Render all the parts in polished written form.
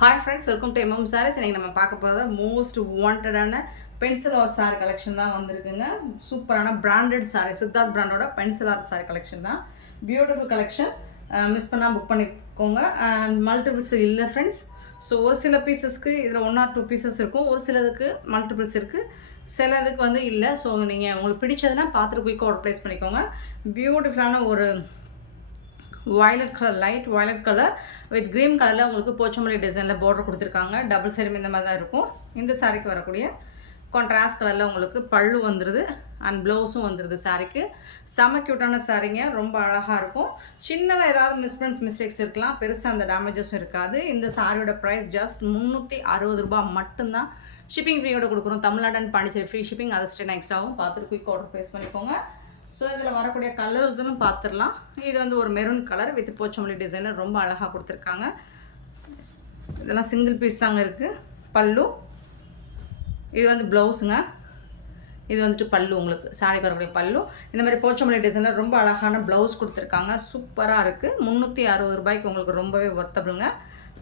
Hi friends, welcome to MM sarees. இன்றைக்கி நம்ம பார்க்க போகிறது மோஸ்ட் வாண்டடான பென்சில் ஆர்ட் சாரீ கலெக்ஷன் தான் வந்திருக்குங்க. சூப்பரான பிராண்டட் சாரீ, சித்தார்த் பிராண்டோட பென்சில் ஆர்ட் சாரீ கலெக்ஷன் தான். பியூட்டிஃபுல் கலெக்ஷன், மிஸ் பண்ணால் புக் பண்ணிக்கோங்க. அண்ட் மல்டிபிள்ஸ் இல்லை ஃப்ரெண்ட்ஸ். ஸோ ஒரு சில பீசஸ்க்கு இதில் 1 or 2 பீசஸ் இருக்கும், ஒரு சிலதுக்கு மல்டிபிள்ஸ் இருக்குது, சிலதுக்கு வந்து இல்லை. ஸோ நீங்கள் உங்களுக்கு பிடிச்சதுன்னா பார்த்துட்டு குயிக்காக ஆர்டர் ப்ளேஸ் பண்ணிக்கோங்க. பியூட்டிஃபுல்லான ஒரு violet colour, light violet colour with green கலரில் உங்களுக்கு போச்சமல்லி டிசைனில் பார்டர் கொடுத்துருக்காங்க. டபுள் சைடும் இந்த மாதிரி தான் இருக்கும். இந்த சாரீக்கு வரக்கூடிய கான்ட்ராஸ்ட் கலரில் உங்களுக்கு பல்லு வந்துடுது அண்ட் ப்ளவுஸும் வந்துடுது. சாரீக்கு செம க்யூட்டான சாரீங்க, ரொம்ப அழகாக இருக்கும். சின்னதாக ஏதாவது மிஸ்டேக்ஸ் இருக்கலாம், பெருசாக அந்த டேமேஜஸும் இருக்காது. இந்த சாரியோட ப்ரைஸ் ஜஸ்ட் 360 ரூபாய் மட்டும்தான். ஷிப்பிங் ஃப்ரீயோட கொடுக்குறோம். Tamil Nadu and Pondicherry free shipping, அதை ஸ்டே நெக்ஸ்ட் ஆகும். பார்த்துட்டு குயிக் ஆர்டர் ப்ளேஸ் பண்ணிக்கோங்க. ஸோ இதில் வரக்கூடிய கலர்ஸ்லாம் பார்த்துடலாம். இது வந்து ஒரு maroon colour with Pochampally designer, ரொம்ப அழகாக கொடுத்துருக்காங்க. இதெல்லாம் சிங்கிள் பீஸ் தாங்க இருக்குது. பல்லு, இது வந்து ப்ளவுஸுங்க, இது வந்துட்டு பல்லு. உங்களுக்கு சாரிக்கு வரக்கூடிய பல்லு இந்த மாதிரி போச்சமல்லி டிசைனர் ரொம்ப அழகான ப்ளவுஸ் கொடுத்துருக்காங்க. சூப்பராக இருக்குது. 360 ரூபாய்க்கு உங்களுக்கு ரொம்பவே ஒர்த்தபிளுங்க.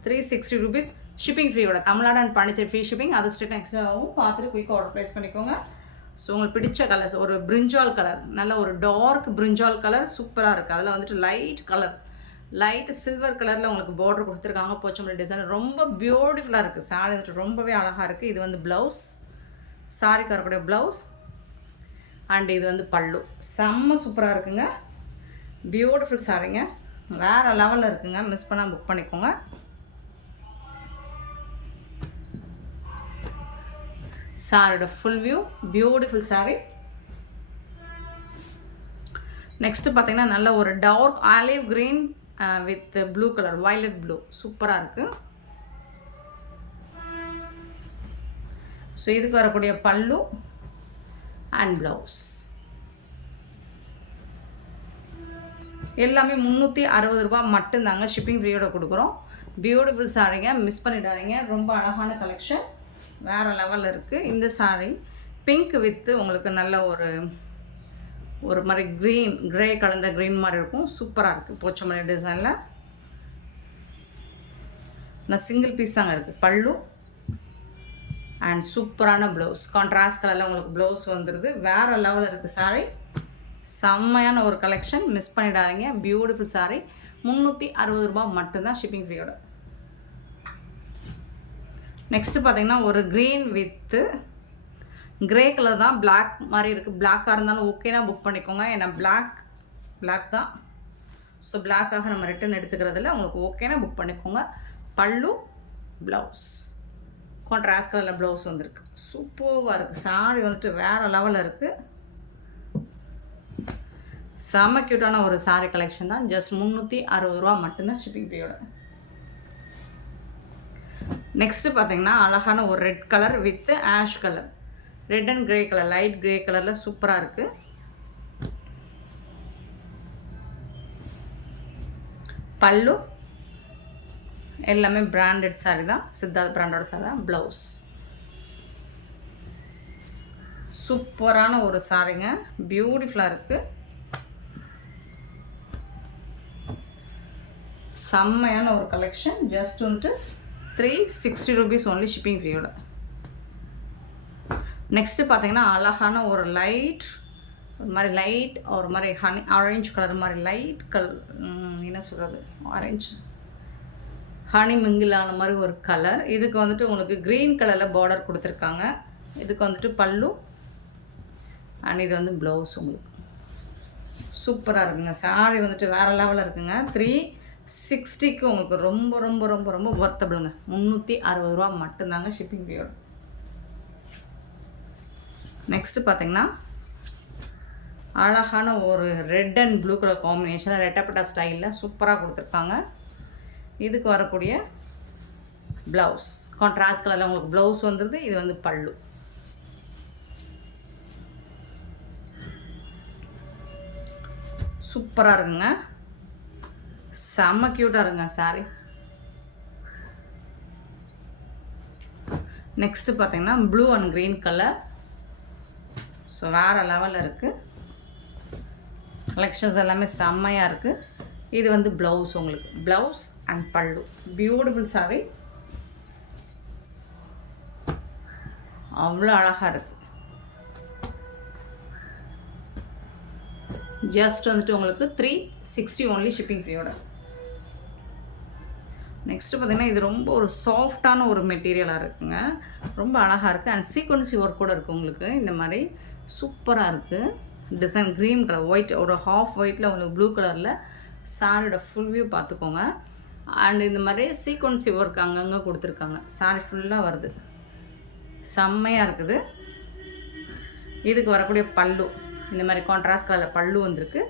360 rupees ஷிப்பிங் ஃப்ரீயோட. Tamil Nadu and Pondicherry free shipping, அதை ஸ்டேட் எக்ஸ்ட்ராவும். பார்த்துட்டு குயிக்காக ஆர்டர் ப்ளேஸ் பண்ணிக்கோங்க. ஸோ உங்களுக்கு பிடிச்ச கலர்ஸ், ஒரு பிரிஞ்சால் கலர், நல்ல ஒரு டார்க் பிரிஞ்சால் கலர் சூப்பராக இருக்குது. அதில் வந்துட்டு லைட் கலர், லைட் சில்வர் கலரில் உங்களுக்கு பார்டர் கொடுத்துருக்காங்க. போச்சமல்லி டிசைன் ரொம்ப பியூட்டிஃபுல்லாக இருக்குது. சாரி வந்துட்டு ரொம்பவே அழகாக இருக்குது. இது வந்து ப்ளவுஸ், சாரிக்கு வரக்கூடிய ப்ளவுஸ் அண்ட் இது வந்து பல்லு. செம்ம சூப்பராக இருக்குங்க. பியூட்டிஃபுல் சாரிங்க, வேறு லெவலில் இருக்குங்க. மிஸ் பண்ணால் புக் பண்ணிக்கோங்க. சாரியோட full view, beautiful sari. Next பார்த்தீங்கன்னா நல்ல ஒரு dark olive green with blue colour, violet blue, சூப்பராக இருக்குது. ஸோ இதுக்கு வரக்கூடிய பல்லு அண்ட் ப்ளவுஸ் எல்லாமே 360 ரூபாய் மட்டும்தாங்க. ஷிப்பிங் ஃப்ரீயோட கொடுக்குறோம். பியூட்டிஃபுல் சாரிங்க, மிஸ் பண்ணிடாதீங்க. ரொம்ப அழகான கலெக்ஷன், வேறு லெவலில் இருக்குது. இந்த சாரீ பிங்க் வித்து உங்களுக்கு நல்ல ஒரு மாதிரி கிரே கலந்த க்ரீன் மாதிரி இருக்கும். சூப்பராக இருக்குது. போச்சமல்லி டிசைனில் நான் சிங்கிள் பீஸ் தாங்க இருக்குது. பல்லு அண்ட் சூப்பரான ப்ளவுஸ், கான்ட்ராஸ்ட் கலரில் உங்களுக்கு ப்ளவுஸ் வந்துடுது. வேறு லெவலில் இருக்குது சாரீ. செம்மையான ஒரு கலெக்ஷன், மிஸ் பண்ணிடாதீங்க. பியூட்டிஃபுல் சாரீ, 360 ரூபாய் மட்டும்தான் ஷிப்பிங் ஃப்ரீயோட. நெக்ஸ்ட்டு பார்த்தீங்கன்னா ஒரு க்ரீன் வித்து க்ரே கலர் தான், பிளாக் மாதிரி இருக்குது. பிளாக்காக இருந்தாலும் ஓகேனா புக் பண்ணிக்கோங்க. ஏன்னா பிளாக் தான். ஸோ பிளாக்காக நம்ம ரிட்டன் எடுத்துக்கிறதுல உங்களுக்கு ஓகேனா புக் பண்ணிக்கோங்க. பல்லு, ப்ளவுஸ், கான்ட்ராஸ்ட் கலரில் ப்ளவுஸ் வந்துருக்கு. சூப்பராக இருக்குது. சாரி வந்துட்டு வேறு லெவலில் இருக்குது. செம்ம க்யூட்டான ஒரு சாரீ கலெக்ஷன் தான். ஜஸ்ட் 360 ரூபா மட்டும்தான் ஷிப்பிங் ஃப்ரீயோட. நெக்ஸ்ட்டு பார்த்தீங்கன்னா அழகான ஒரு red colour with ash colour, red and grey colour, light grey கலரில் சூப்பராக இருக்குது. பல்லு எல்லாமே பிராண்டட் சாரீ தான், சித்தார்த் பிராண்டோட சாரீ தான். ப்ளவுஸ் சூப்பரான ஒரு சாரீங்க, பியூட்டிஃபுல்லாக இருக்குது. செம்மையான ஒரு கலெக்ஷன். ஜஸ்ட் வந்துட்டு 360 rupees ஒன்லி ஷிப்பிங் ஃப்ரீயோட. நெக்ஸ்ட்டு பார்த்தீங்கன்னா அழகான ஒரு ஒரு மாதிரி ஆரஞ்சு கலர் மாதிரி லைட் கலர், என்ன சொல்கிறது, ஆரஞ்சு ஹனி மிங்கிலான மாதிரி ஒரு கலர். இதுக்கு வந்துட்டு உங்களுக்கு க்ரீன் கலரில் பார்டர் கொடுத்துருக்காங்க. இதுக்கு வந்துட்டு பல்லு அண்ட் இது வந்து ப்ளவுஸ். உங்களுக்கு சூப்பராக இருக்குங்க. சாரி வந்துட்டு வேறு லெவலில் இருக்குங்க. 360க்கு உங்களுக்கு ரொம்ப ரொம்ப ரொம்ப ரொம்ப ஒர்த்தபிளுங்க. 360 ரூபா மட்டும்தாங்க ஷிப்பிங் ஃப்ரீயோட. நெக்ஸ்ட்டு பார்த்தீங்கன்னா அழகான ஒரு ரெட் அண்ட் ப்ளூ கலர் காம்பினேஷனில் ரெட்டப்பட்டா ஸ்டைலில் சூப்பராக கொடுத்துருக்காங்க. இதுக்கு வரக்கூடிய ப்ளவுஸ் கான்ட்ராஸ்ட் கலரில் உங்களுக்கு ப்ளவுஸ் வந்துடுது. இது வந்து பல்லு. சூப்பராக இருக்குங்க. செம்ம க்யூட்டாக இருங்க சாரி. நெக்ஸ்ட்டு பார்த்தீங்கன்னா blue and green colour. So வேறு லெவலில் இருக்குது. கலெக்ஷன்ஸ் எல்லாமே செம்மையாக இருக்குது. இது வந்து ப்ளவுஸ், உங்களுக்கு ப்ளவுஸ் அண்ட் பல்லு. பியூட்டிஃபுல் சாரீ. அவ்வளோ அழகாக இருக்குது. ஜஸ்ட் வந்துட்டு உங்களுக்கு 360 ஒன்லி ஷிப்பிங் ஃப்ரீயோட. நெக்ஸ்ட்டு பார்த்திங்கன்னா இது ரொம்ப ஒரு சாஃப்டான ஒரு மெட்டீரியலாக இருக்குங்க. ரொம்ப அழகாக இருக்குது. அண்ட் சீக்வன்சி ஒர்க் கூட இருக்குது உங்களுக்கு. இந்த மாதிரி சூப்பராக இருக்குது. டிசைன் க்ரீன் கலர் ஒயிட், ஒரு ஹாஃப் ஒயிட்டில் உங்களுக்கு ப்ளூ கலரில் சாரியோட ஃபுல் வியூ பார்த்துக்கோங்க. அண்ட் இந்த மாதிரி சீக்வன்சி ஒர்க் அங்கங்கே கொடுத்துருக்காங்க. சாரி ஃபுல்லாக வருது. செம்மையாக இருக்குது. இதுக்கு வரக்கூடிய பல்லு இந்த மாதிரி கான்ட்ராஸ்ட் கலரில் பல்லு வந்திருக்கு.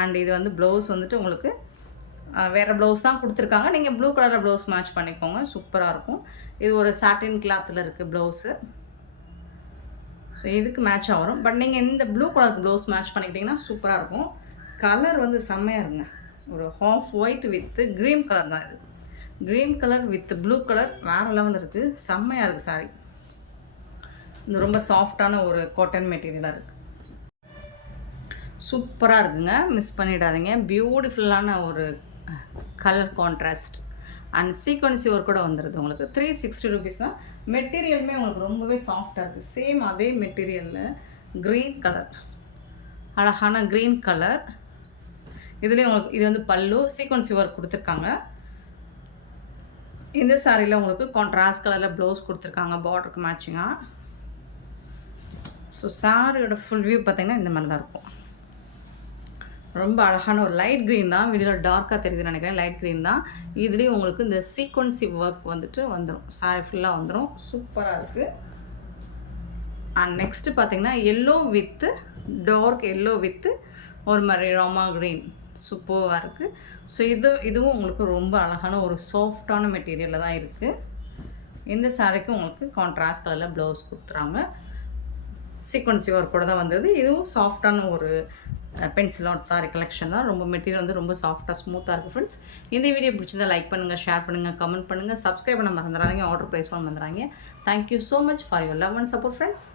அண்ட் இது வந்து ப்ளவுஸ் வந்துட்டு உங்களுக்கு வேறு ப்ளவுஸ் தான் கொடுத்துருக்காங்க. நீங்கள் ப்ளூ கலரில் ப்ளவுஸ் மேட்ச் பண்ணிக்கோங்க. சூப்பராக இருக்கும். இது ஒரு சாட்டின் கிளாத்தில் இருக்குது ப்ளவுஸு. ஸோ இதுக்கு மேட்சாக வரும். பட் நீங்கள் இந்த ப்ளூ கலருக்கு ப்ளவுஸ் மேட்ச் பண்ணிக்கிட்டிங்கன்னா சூப்பராக இருக்கும். கலர் வந்து செம்மையாக இருங்க. ஒரு half white with green colour தான் இது. Green colour with blue colour வேறு லெவல் இருக்குது. செம்மையாக இருக்குது சாரி. இது ரொம்ப சாஃப்டான ஒரு காட்டன் மெட்டீரியலாக இருக்குது. சூப்பராக இருக்குங்க. மிஸ் பண்ணிடாதீங்க. பியூட்டிஃபுல்லான ஒரு கலர் கான்ட்ராஸ்ட் அண்ட் சீக்வன்சி ஒர்க் கூட வந்துடுது உங்களுக்கு. 360 ருபீஸ் தான். மெட்டீரியலுமே உங்களுக்கு ரொம்பவே சாஃப்டாக இருக்குது. சேம் அதே மெட்டீரியலில் க்ரீன் கலர், அழகான க்ரீன் கலர். இதுலேயும் உங்களுக்கு இது வந்து பல்லு சீக்வன்சி ஒர்க் கொடுத்துருக்காங்க. இந்த சாரியில் உங்களுக்கு கான்ட்ராஸ்ட் கலரில் ப்ளவுஸ் கொடுத்துருக்காங்க பார்டருக்கு மேட்சிங்காக. ஸோ சாரியோட ஃபுல் வியூ பார்த்திங்கன்னா இந்த மாதிரி தான் இருக்கும். ரொம்ப அழகான ஒரு லைட் க்ரீன் தான். வீடியோவில் டார்க்காக தெரியுதுன்னு நினைக்கிறேன். லைட் க்ரீன் தான். இதுலேயும் உங்களுக்கு இந்த சீக்வன்சி ஒர்க் வந்துட்டு வந்துடும். சாரி ஃபுல்லாக வந்துடும். சூப்பராக இருக்குது. அண்ட் நெக்ஸ்ட்டு பார்த்திங்கன்னா yellow with dark yellow with ஒரு மாதிரி ராமா க்ரீன் சூப்பராக இருக்குது. ஸோ இதுவும் உங்களுக்கு ரொம்ப அழகான ஒரு சாஃப்டான மெட்டீரியலில் தான் இருக்குது. இந்த சாரிக்கு உங்களுக்கு கான்ட்ராஸ்ட் கலரில் ப்ளவுஸ் கொடுத்துறாங்க. சீக்வன்சி ஒர்க் கூட தான் வந்தது. இதுவும் சாஃப்டான ஒரு பென்சில் ஆர்ட் சாரி கலெக்ஷன் தான். ரொம்ப மெட்டீரியல் வந்து ரொம்ப சாஃப்டாக ஸ்மூத்தாக இருக்குது ஃப்ரெண்ட்ஸ். இந்த வீடியோ பிடிச்சிருந்தா லைக் பண்ணுங்கள், ஷேர் பண்ணுங்கள், கமெண்ட் பண்ணுங்கள், சப்ஸ்கிரைப் பண்ண மறந்துடாதீங்க, ஆர்டர் ப்ளேஸ் பண்ண மறந்துடாதீங்க. Thank you so much for your love and support friends.